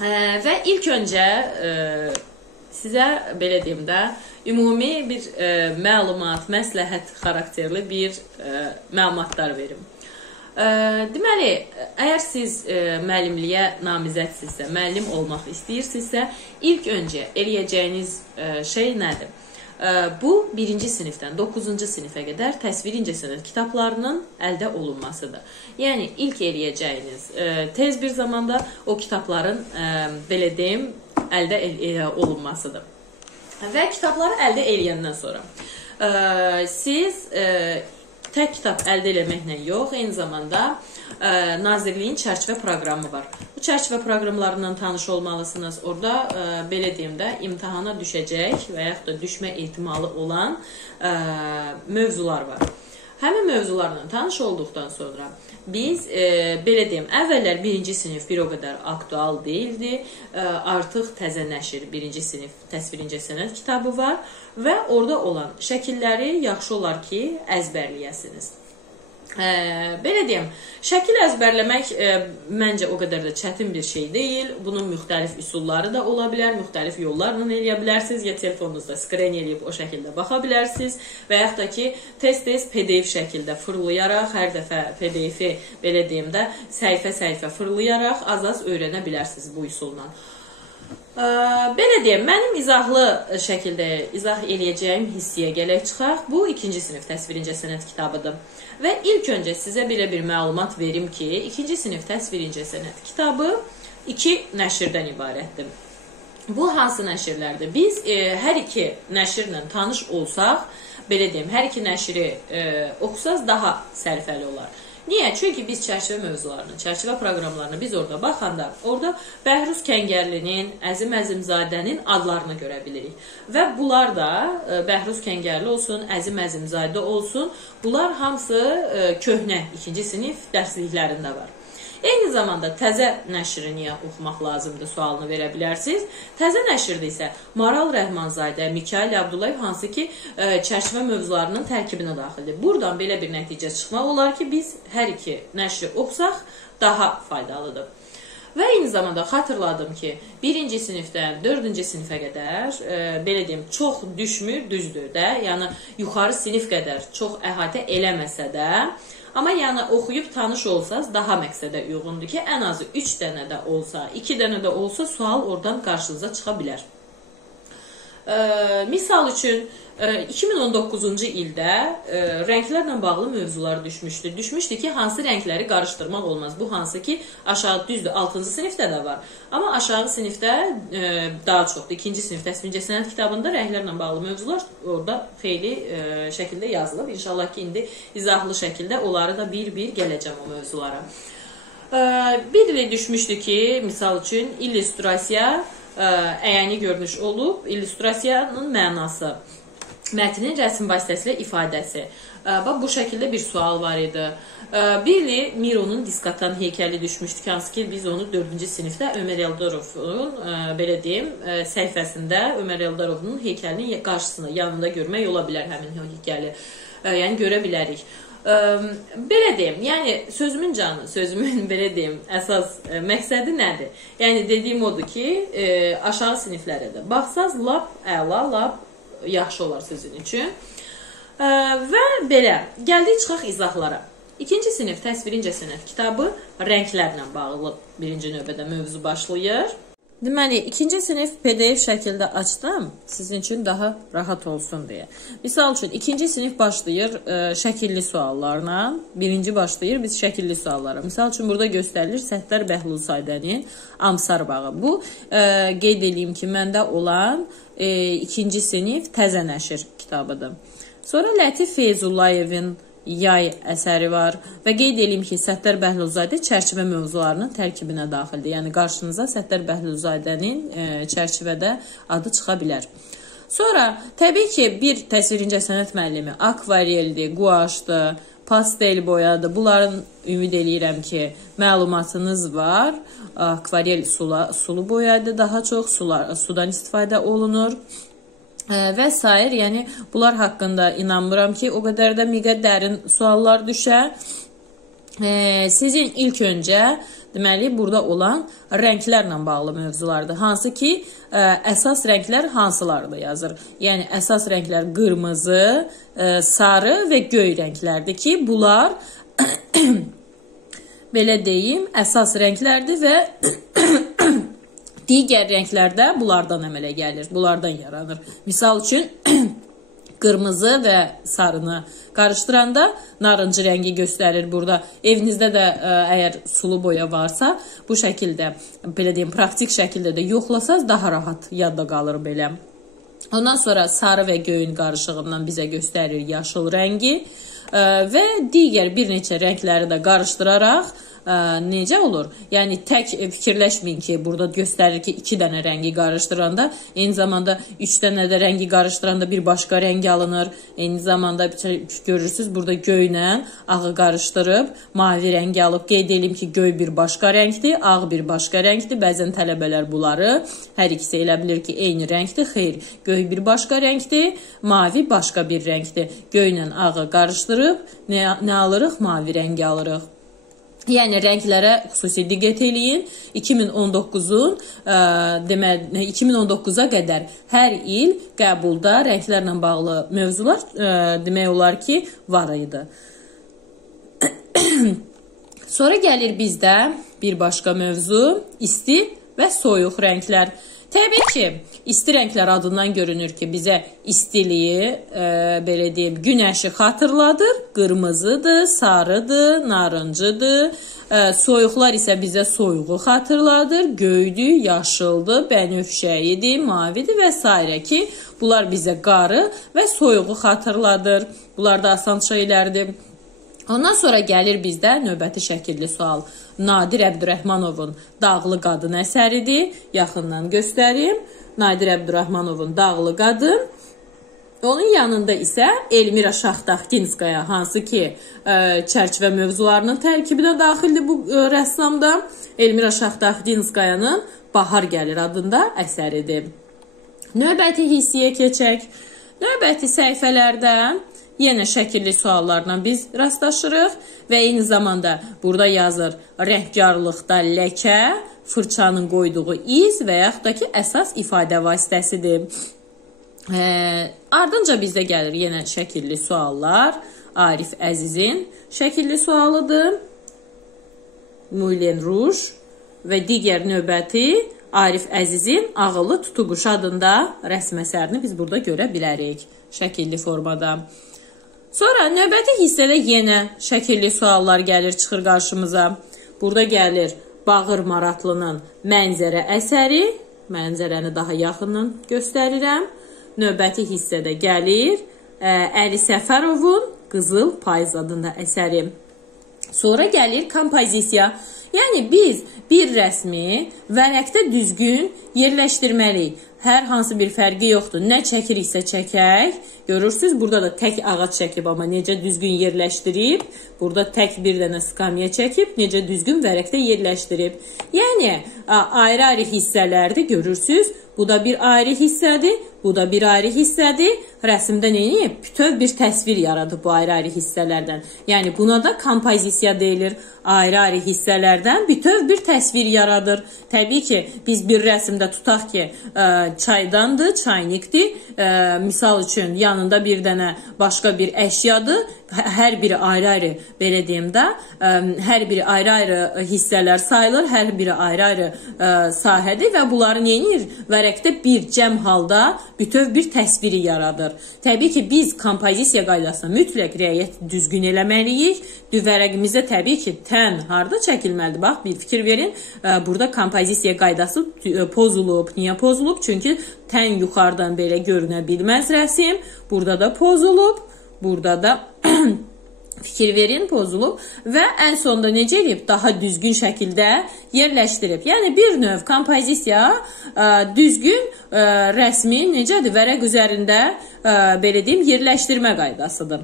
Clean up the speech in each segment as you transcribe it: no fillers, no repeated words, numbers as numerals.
Və ilk öncə sizə belə deyim də, ümumi bir məlumat, məsləhət xarakterli bir məlumatlar verim. Deməli, əgər siz müəllimliyə namizədsinizsə, müəllim olmaq istəyirsinizsə, ilk öncə eləyəcəyiniz şey nədir? Bu, 1-ci sinifdən 9-cu sinifə qədər təsvir incəsənət kitablarının əldə olunmasıdır. Yəni, ilk eləyəcəyiniz tez bir zamanda o kitabların, belə deyim, əldə olunmasıdır. Və kitabları əldə eləyəndən sonra siz tək kitab əldə eləməklə yox, eyni zamanda Nazirliyin çərçivə proqramı var. Bu çərçivə proqramlarından tanış olmalısınız. Orada, belə deyim də, imtahana düşəcək və yaxud da düşmə ehtimalı olan mövzular var. Həmin mövzularla tanış olduqdan sonra biz, belə deyim, əvvəllər 1-ci sinif bir o qədər aktual deyildi. Artıq təzə nəşr 1-ci sinif təsvir incəsənət kitabı var və orada olan şəkilləri yaxşı olar ki, əzbərləyəsiniz. Belə deyim, şəkil əzbərləmək məncə o qədər də çətin bir şey deyil. Bunun müxtəlif üsulları da ola bilər, müxtəlif yollarla eləyə bilərsiniz. Ya telefonunuzda skren eləyib o şəkildə baxa bilərsiniz və yaxud da ki, tez-tez PDF şəkildə fırlayaraq, hər dəfə PDF-i belə deyim də, səhifə-səhifə fırlayaraq az-az öyrənə bilərsiniz bu üsulla. Belə deyim, mənim izahlı şəkildə izah eləyəcəyim hissiyə gələk çıxaq. Bu, 2-ci sinif təsvir incəsənət kitabıdır. Və ilk öncə sizə belə bir məlumat verim ki, 2-ci sinif təsvir incəsənət kitabı 2 nəşrdən ibarətdir. Bu, hansı nəşrlərdir? Biz hər iki nəşrlə tanış olsaq, belə deyim, hər iki nəşri oxusaz daha sərfəli olar. Niyə? Çünki biz çərçivə mövzularını, çərçivə proqramlarını biz orada baxanda, orada Bəhruz Kəngərlinin, Əzim Əzimzadənin adlarını görə bilirik. Və bunlar da, Bəhruz Kəngərli olsun, Əzim Əzimzadə olsun, bunlar hamısı köhnə 2-ci sinif dərsliklərində var. Eyni zamanda təzə nəşri niyə oxumaq lazımdır sualını verə bilərsiniz. Təzə nəşrdə isə Maral Rəhmanzadə, Mikail Abdullayev hansı ki, çərçivə mövzularının tərkibinə daxildir. Buradan belə bir nəticə çıxmaq olar ki, biz hər iki nəşri oxusaq daha faydalıdır. Və eyni zamanda xatırladım ki, 1-ci sinifdən 4-cü sinifə qədər, belə deyim, çox düşmür, düzdür də, yəni yuxarı sinif qədər çox əhatə eləməsə də, amma yəni oxuyub tanış olsaz daha məqsədə uyğundur ki, ən azı 3 dənə də olsa, 2 dənə də olsa sual oradan qarşınıza çıxa bilər. Misal üçün, 2019-cu ildə rənglərlə bağlı mövzular düşmüşdü. Düşmüşdü ki, hansı rəngləri qarışdırmaq olmaz. Bu hansı ki, aşağı düzdür, 6-cı sinifdə də var. Amma aşağı sinifdə daha çoxdur. 2-ci sinif təsvir incəsənət kitabında rənglərlə bağlı mövzular orada xeyli şəkildə yazılıb. İnşallah ki, indi izahlı şəkildə onları da bir-bir gələcəm o mövzulara. Bir də düşmüşdü ki, misal üçün, illüstrasiya əyani görünüş olub, illüstrasiyanın mənası, mətnin rəsm vasitəsilə ifadəsi. Bu şəkildə bir sual var idi. Bir Mironun Diskatan heykəli düşmüşdük, hansı ki, biz onu 4-cü sinifdə Ömər Eldarovun, belə deyim, səhifəsində Ömər Eldarovun heykəlinin qarşısında, yanında görmək ola bilər həmin heykəli. Yəni, görə bilərik. Belə deyim, yəni sözümün canı, sözümün belə deyim, əsas məqsədi nədir? Yəni, dediyim odur ki, aşağı siniflərə də baxsaz, lap əla, lap yaxşı olar sizin üçün. Və belə, gəldik çıxaq izahlara. 2-ci sinif təsvir incəsənət kitabı rənglərlə bağlı birinci növbədə mövzu başlayır. Deməli, 2-ci sinif PDF şəkildə açdım, sizin üçün daha rahat olsun deyə. Misal üçün, 2-ci sinif başlayır şəkilli suallarla, 1-ci başlayır biz şəkilli suallara. Misal üçün, burada göstərilir Səttər Bəhluzadənin Amsar bağı. Bu, qeyd edeyim ki, məndə olan 2-ci sinif təzə nəşr kitabıdır. Sonra Lətif Feyzullayevin Yay əsəri var və qeyd edeyim ki, Səttər Bəhluzzadə çərçivə mövzularının tərkibinə daxildir. Yəni, qarşınıza Səttər Bəhluzadənin çərçivədə adı çıxa bilər. Sonra, təbii ki, bir təsvir incəsənət müəllimi akvareldir, guaşdır, pastel boyadır. Bunların ümid eləyirəm ki, məlumatınız var. Akvarel sulu boyadır, daha çox sudan istifadə olunur. Və s. Yəni, bunlar haqqında inanmıram ki, o qədər də dərin suallar düşər. Sizin ilk öncə deməli, burada olan rənglərlə bağlı mövzulardır. Hansı ki, əsas rənglər hansılardır yazır. Yəni, əsas rənglər qırmızı, sarı və göy rənglərdir ki, bunlar belə deyim, əsas rənglərdir və digər rənglər də bunlardan əmələ gəlir, bunlardan yaranır. Misal üçün, qırmızı və sarını qarışdıranda narıncı rəngi göstərir burada. Evinizdə də əgər sulu boya varsa, bu şəkildə, belə deyim, praktik şəkildə də yoxlasaz daha rahat yadda qalır belə. Ondan sonra sarı və göyün qarışığından bizə göstərir yaşıl rəngi və digər bir neçə rəngləri də qarışdıraraq necə olur? Yəni, tək fikirləşməyin ki, burada göstərir ki, 2 dənə rəngi qarışdıranda, eyni zamanda 3 dənə də rəngi qarışdıranda bir başqa rəng alınır. Eyni zamanda görürsünüz, burada göylə ağı qarışdırıb, mavi rəngi alıb, qeyd edim ki, göy bir başqa rəngdir, ağ bir başqa rəngdir. Bəzən tələbələr bunları, hər ikisi elə bilir ki, eyni rəngdir. Xeyr, göy bir başqa rəngdir, mavi başqa bir rəngdir. Göylə ağı qarışdırıb, nə alırıq? Mavi rəngi alırıq. Yəni, rənglərə xüsusi diqqət eləyin. 2019-a qədər hər il qəbulda rənglərlə bağlı mövzular demək olar ki, var idi. Sonra gəlir bizdə bir başqa mövzu, isti və soyuq rənglər. Təbii ki, isti rənglər adından görünür ki, bizə istiliyi, belə deyim, günəşi xatırladır. Qırmızıdır, sarıdır, narıncıdır. Soyuqlar isə bizə soyuğu xatırladır. Göydür, yaşıldır, bənövşəyidir, mavidir və s. ki, bunlar bizə qarı və soyuğu xatırladır. Bunlar da asan şeylərdir. Ondan sonra gəlir bizdə növbəti şəkilli sual. Nadir Əbdürrəhmanovun Dağlı Qadın əsəridir. Yaxından göstərim. Nadir Əbdürrəhmanovun Dağlı Qadın. Onun yanında isə Elmira Şaxtaxtinskaya, hansı ki, çərçivə mövzularının tərkibinə daxildir bu rəssamda. Elmira Şaxtaxtinskayanın Bahar gəlir adında əsəridir. Növbəti hissəyə keçək. Növbəti səhifələrdə yenə şəkilli suallarla biz rastlaşırıq və eyni zamanda burada yazır rəngkarlıqda ləkə, fırçanın qoyduğu iz və yaxud da ki, əsas ifadə vasitəsidir. Ardınca bizdə gəlir yenə şəkilli suallar. Arif Əzizin şəkilli sualıdır. Moulin Rouge və digər növbəti Arif Əzizin Ağıllı Tutuquş adında rəsm əsərini biz burada görə bilərik şəkilli formada. Sonra növbəti hissədə yenə şəkilli suallar gəlir, çıxır qarşımıza. Burada gəlir Bağır Maratlının Mənzərə əsəri. Mənzərəni daha yaxından göstərirəm. Növbəti hissədə gəlir Əli Səfərovun Qızıl Payız adında əsəri. Sonra gəlir kompozisiya. Yəni, biz bir rəsmi vərəqdə düzgün yerləşdirməliyik. Hər hansı bir fərqi yoxdur. Nə çəkiriksə çəkək. Görürsünüz, burada da tək ağac çəkib, amma necə düzgün yerləşdirib. Burada tək bir dənə skamya çəkib, necə düzgün vərəqdə yerləşdirib. Yəni, ayrı-ayrı hissələrdir, görürsünüz. Bu da bir ayrı hissədir, bu da bir ayrı hissədir. Rəsmdə neyini? Bütöv bir təsvir yaradıb bu ayrı-ayrı hissələrdən. Yəni, buna da kompozisiya deyilir. Ayrı-ayrı hissələrdən bütöv bir təsvir yaradır. Təbii ki, biz bir rəsmdə tutaq ki, çaydandır, çaynikdir. Misal üçün, yanında bir dənə başqa bir əşyadır. Hər biri ayrı-ayrı, belə deyim də, hər biri ayrı-ayrı hissələr sayılır, hər biri ayrı-ayrı sahədir və bunları neyinir? Vərəqdə bir cəm halda bütöv bir təsviri yaradır. Təbii ki, biz kompozisiya qaydasına mütləq riayət düzgün eləməliyik. Vərəqimizdə təbii ki, tən harda çəkilməlidir? Bax, bir fikir verin. Burada kompozisiya qaydası pozulub. Niyə pozulub? Çünki tən yuxarıdan belə görünə bilməz rəsim. Burada da pozulub. Burada da fikir verin, pozulub və ən sonunda necə edib? Daha düzgün şəkildə yerləşdirib. Yəni, bir növ kompozisiya düzgün rəsmi necədir? Vərəq üzərində, belə deyim, yerləşdirmə qaydasıdır.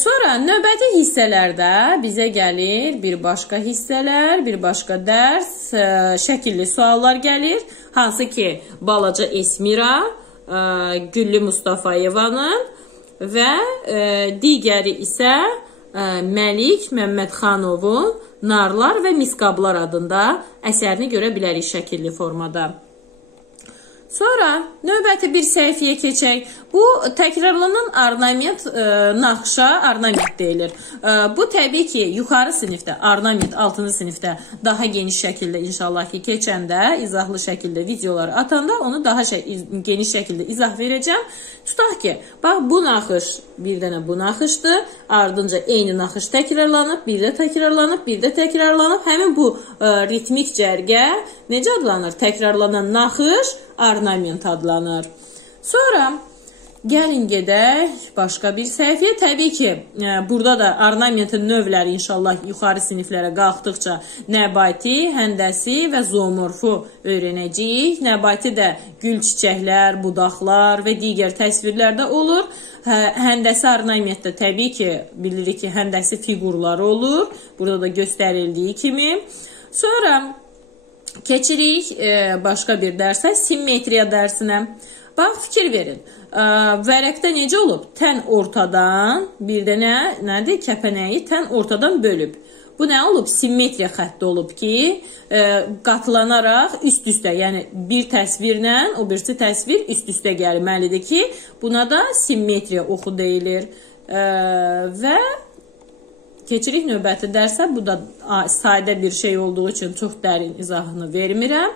Sonra növbəti hissələrdə bizə gəlir bir başqa hissələr, bir başqa dərs, şəkilli suallar gəlir. Hansı ki, Balaca Esmira, Güllü Mustafayevanın və digəri isə Məlik Məmmədxanovun Narlar və Misqablar adında əsərini görə bilərik şəkilli formada. Sonra növbəti bir səhifəyə keçək. Bu təkrarlanan ornament naxışa ornament deyilir. Bu təbii ki, yuxarı sinifdə ornament 6-cı sinifdə daha geniş şəkildə inşallah ki keçəndə, izahlı şəkildə videoları atanda onu daha geniş şəkildə izah verəcəm. Tutaq ki, bax bu naxış bir dənə bu naxışdır. Ardınca eyni naxış təkrarlanıb, bir də təkrarlanıb, bir də təkrarlanıb. Həmin bu ritmik cərgə necə adlanır? Təkrarlanan naxış ornament adlanır. Sonra gəlin gedək başqa bir səhifəyə. Təbii ki, burada da ornamentin növləri inşallah yuxarı siniflərə qalxdıqca nəbati, həndəsi və zoomorfu öyrənəcəyik. Nəbati də gül çiçəklər, budaqlar və digər təsvirlərdə olur. Həndəsi ornamentdə təbii ki, bilirik ki, həndəsi fiqurları olur. Burada da göstərildiyi kimi. Sonra keçirik başqa bir dərsə, simmetriya dərsinə. Bax, fikir verin. Vərəqdə necə olub? Tən ortadan, bir də nədir? Kəpənəyi tən ortadan bölüb. Bu nə olub? Simmetriya xətti olub ki, qatlanaraq üst-üstə, yəni bir təsvirlə o birisi təsvir üst-üstə gəlməlidir ki, buna da simmetriya oxu deyilir. Və keçirik növbəti dərsə. Bu da sadə bir şey olduğu üçün çox dərin izahını vermirəm.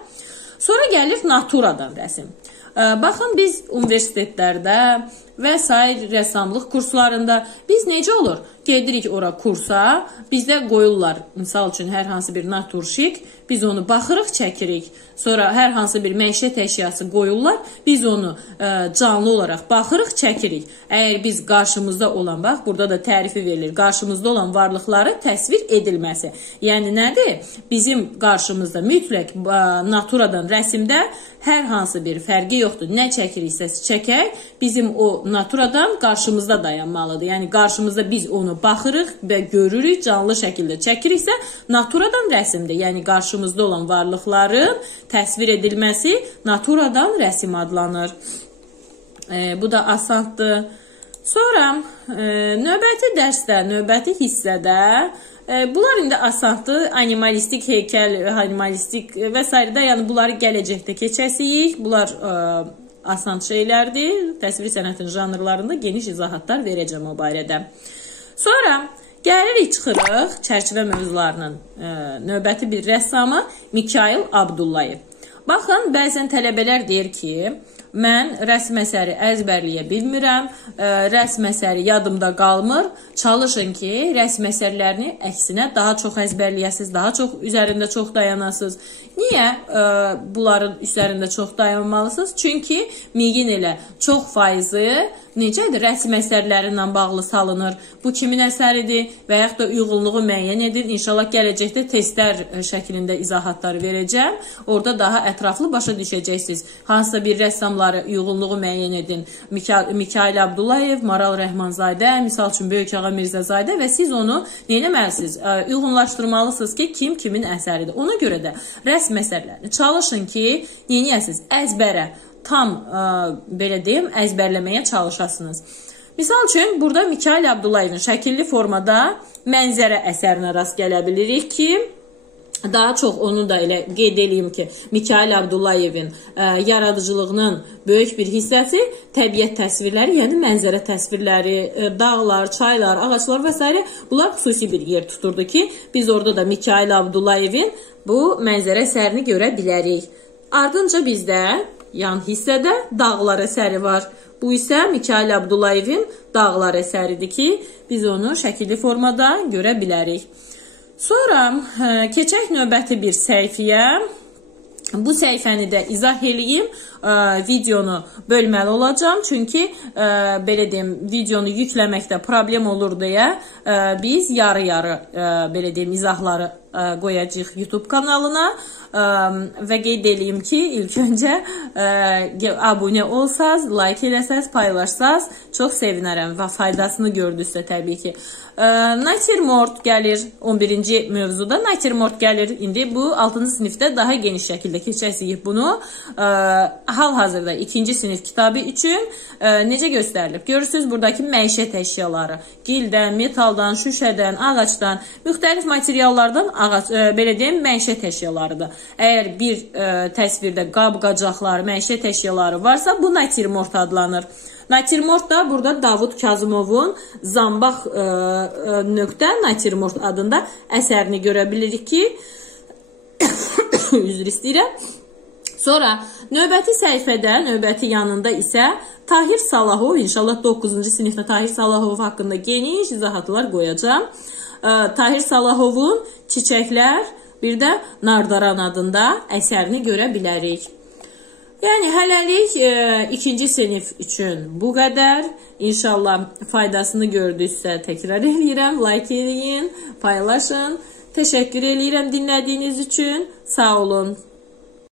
Sonra gəlir naturadan rəsm. Baxın, biz universitetlərdə və sair rəssamlıq kurslarında biz necə olur? Gedirik ora kursa, bizdə qoyurlar, misal üçün hər hansı bir naturşik, biz onu baxırıq, çəkirik. Sonra hər hansı bir məişət əşyası qoyurlar, biz onu canlı olaraq baxırıq, çəkirik. Əgər biz qarşımızda olan, bax, burada da tərifi verilir, qarşımızda olan varlıqları təsvir edilməsi. Yəni nədir? Bizim qarşımızda mütləq naturadan rəsmdə hər hansı bir fərqi yoxdur. Nə çəkiriksə çəkək, bizim o naturadan qarşımızda dayanmalıdır. Yəni qarşımızda biz onu baxırıq və görürük, canlı şəkildə çəkiriksə, naturadan rəsmdir. Yəni qarşımızda olan varlıqların təsvir edilməsi naturadan rəsm adlanır. Bu da asandır. Sonra növbəti dərsdə, növbəti hissədə bunlar indi asandır. Animalistik heykəl, animalistik və s. Yəni bunları gələcəkdə keçəsiyik. Bunlar asan şeylərdir. Təsvir sənətinin janrlarında geniş izahatlar verəcəm o barədə. Sonra gəlirik, çıxırıq çərçivə mövzularının növbəti bir rəssamı Mikayıl Abdullayev. Baxın, bəzən tələbələr deyir ki, mən rəsm əsəri əzbərləyə bilmirəm, rəsm əsəri yadımda qalmır. Çalışın ki, rəsm əsərlərini əksinə daha çox əzbərləyəsiniz, daha çox üzərində çox dayanasınız. Niyə bunların üzərində çox dayanmalısınız? Çünki miyin elə çox faizi necədir? Rəsm əsərlərindən bağlı salınır. Bu kimin əsəridir və yaxud da uyğunluğu müəyyən edin. İnşallah gələcəkdə testlər şəklində izahatlar verəcəm. Orada daha ətraflı başa düşəcəksiniz. Hansısa bir rəssamları uyğunluğu müəyyən edin. Mikayıl Abdullayev, Maral Rəhmanzadə, misal üçün Böyük Ağa Mirzəzadə və siz onu neyləməlisiniz? Uyğunlaşdırmalısınız ki, kim kimin əsəridir. Ona görə də rəsm əsərlərini çalışın ki, neyəsiniz? Əzbərə, tam belə deyim, əzbərləməyə çalışasınız. Misal üçün, burada Mikayıl Abdullayevin şəkilli formada mənzərə əsərinə rast gələ bilirik ki, daha çox onu da elə qeyd edeyim ki, Mikayıl Abdullayevin yaradıcılığının böyük bir hissəsi təbiət təsvirləri, yəni mənzərə təsvirləri, dağlar, çaylar, ağaclar və s. Bunlar xüsusi bir yer tuturdu ki, biz orada da Mikayıl Abdullayevin bu mənzərə əsərini görə bilərik. Ardınca bizdə yan hissədə dağlar əsəri var. Bu isə Mikayıl Abdullayevin dağlar əsəridir ki, biz onu şəkilli formada görə bilərik. Sonra keçək növbəti bir səhifəyə. Bu səhifəni də izah eləyim. Videonu bölməli olacağım. Çünki belə deyim, videonu yükləməkdə problem olur deyə biz yarı-yarı belə deyim, izahları qoyacağıq YouTube kanalına. Və qeyd edeyim ki, ilk öncə abunə olsaz, like eləsəz, paylaşsaz çox sevinərəm və faydasını gördünüzsə təbii ki. Natürmort gəlir 11-ci mövzuda. Natürmort gəlir indi bu 6-cı sinifdə daha geniş şəkildə keçəcəyik bunu. Hal-hazırda 2-ci sinif kitabı üçün necə göstərilib? Görürsünüz buradakı məişət əşyaları. Gildən, metaldan, şüşədən, ağacdan, müxtəlif materiallardan belə deyim, məişət əşyalarıdır. Əgər bir təsvirdə qab-qacaqlar, məişət əşyaları varsa, bu natürmort adlanır. Natürmort da burada Davud Kazımovun Zambaq .natürmort adında əsərini görə bilirik ki, üzr istəyirəm. Sonra növbəti səhifədə, növbəti yanında isə Tahir Salahov, inşallah 9-cu sinifdə Tahir Salahov haqqında geniş izahatlar qoyacağım. Tahir Salahovun Çiçəklər, bir də Nardaran adında əsərini görə bilərik. Yəni, hələlik 2-ci sinif üçün bu qədər. İnşallah faydasını gördüksə təkrar edirəm. Like edin, paylaşın. Təşəkkür edirəm dinlədiyiniz üçün. Sağ olun.